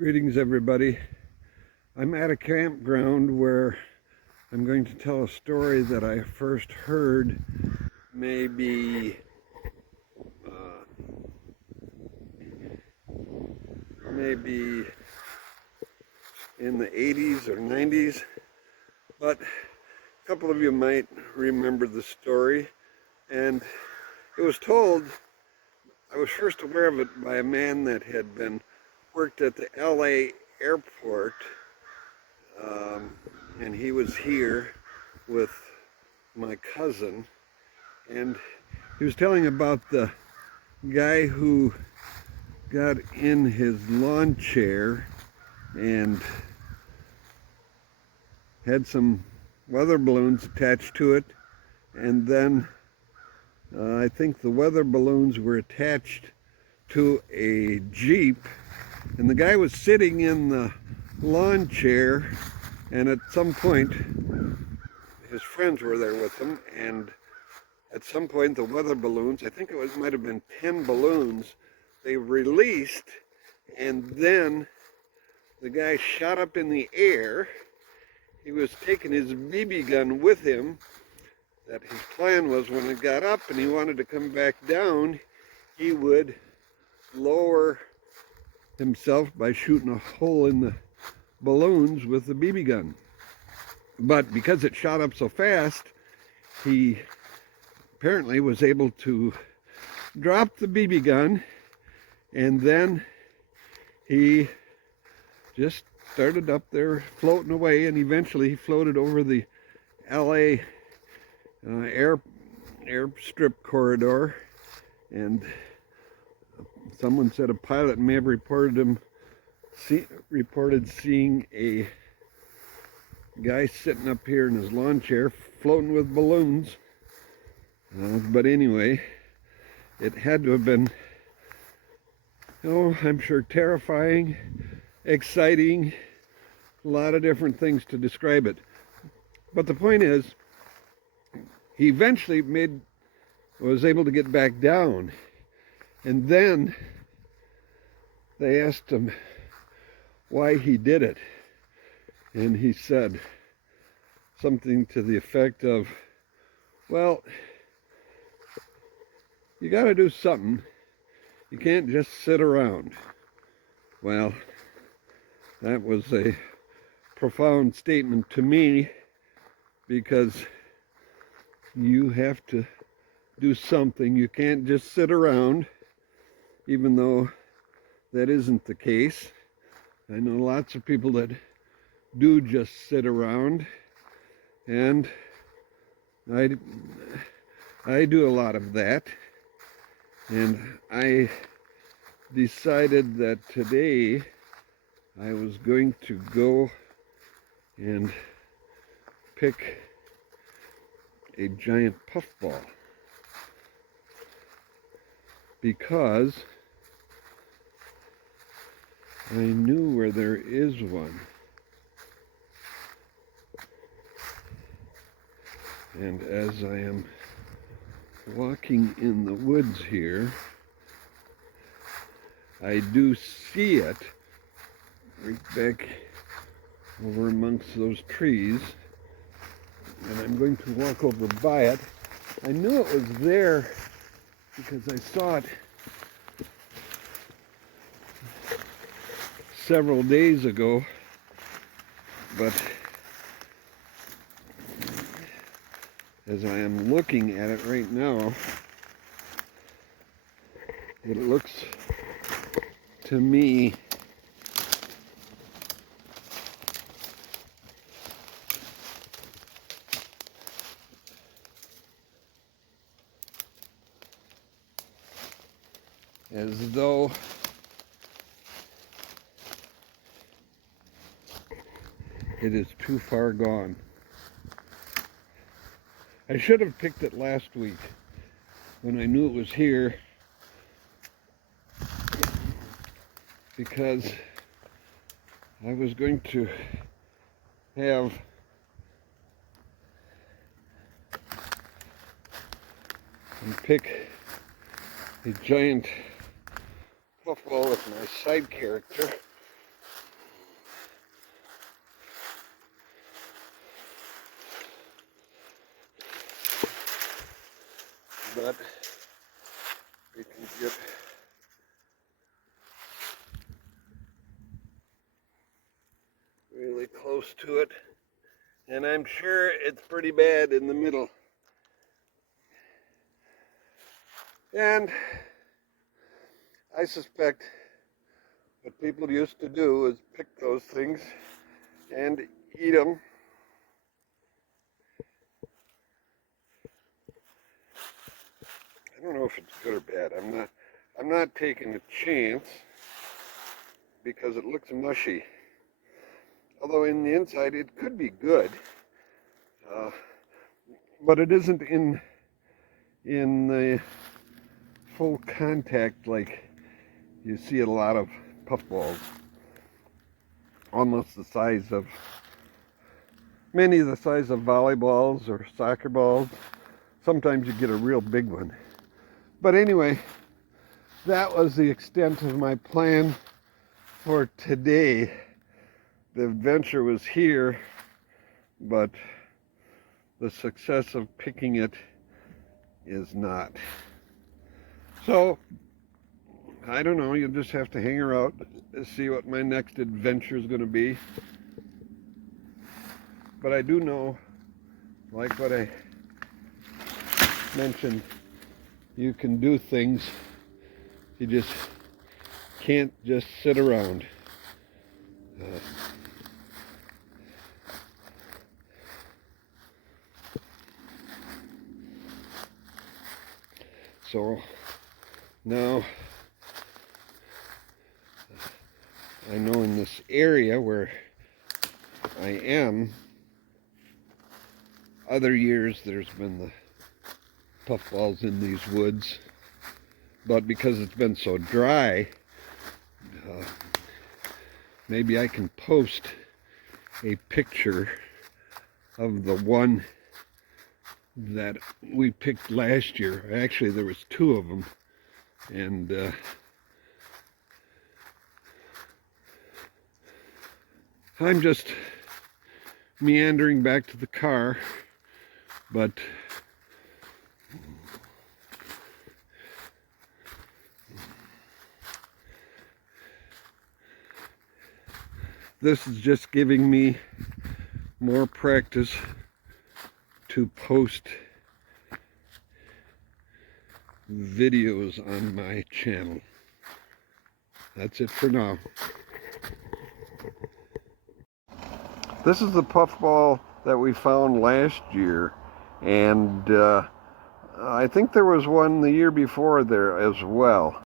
Greetings, everybody. I'm at a campground where I'm going to tell a story that I first heard maybe in the 80s or 90s, but a couple of you might remember the story. And it was told, I was first aware of it by a man that had worked at the LA airport, and he was here with my cousin, and he was telling about the guy who got in his lawn chair and had some weather balloons attached to it, and then I think the weather balloons were attached to a Jeep, and the guy was sitting in the lawn chair, and at some point his friends were there with him, and at some point the weather balloons, I think it might have been 10 balloons, they released, and then the guy shot up in the air. He was taking his BB gun with him. That his plan was when it got up and he wanted to come back down, he would lower himself by shooting a hole in the balloons with the BB gun. But because it shot up so fast, he apparently was able to drop the BB gun, and then he just started up there floating away, and eventually he floated over the LA airstrip corridor, and someone said a pilot may have reported seeing a guy sitting up here in his lawn chair floating with balloons. But anyway, it had to have been, I'm sure, terrifying, exciting, a lot of different things to describe it. But the point is, he eventually was able to get back down, and then they asked him why he did it, and he said something to the effect of, well, you got to do something. You can't just sit around. Well, that was a profound statement to me, because you have to do something. You can't just sit around, even though that isn't the case. I know lots of people that do just sit around, and I do a lot of that. And I decided that today I was going to go and pick a giant puffball, because I knew where there is one. And as I am walking in the woods here, I do see it right back over amongst those trees, and I'm going to walk over by it. I knew it was there because I saw it several days ago, but as I am looking at it right now, it looks to me as though it is too far gone. I should have picked it last week when I knew it was here, because I was going to have and pick a giant puffball with my side character, but we can get really close to it, and I'm sure it's pretty bad in the middle. And I suspect what people used to do is pick those things and eat them. I don't know if it's good or bad. I'm not taking a chance because it looks mushy. Although in the inside it could be good, but it isn't in the full contact like you see a lot of puffballs. Almost the size of, many the size of volleyballs or soccer balls. Sometimes you get a real big one. But anyway, that was the extent of my plan for today. The adventure was here, but the success of picking it is not. So, I don't know, you'll just have to hang around to see what my next adventure is going to be. But I do know, like what I mentioned, you can do things. You just can't just sit around. So now I know in this area where I am, other years there's been the puffballs in these woods, but because it's been so dry, maybe I can post a picture of the one that we picked last year. Actually, there was two of them, and I'm just meandering back to the car, but this is just giving me more practice to post videos on my channel. That's it for now. This is the puffball that we found last year, and I think there was one the year before there as well.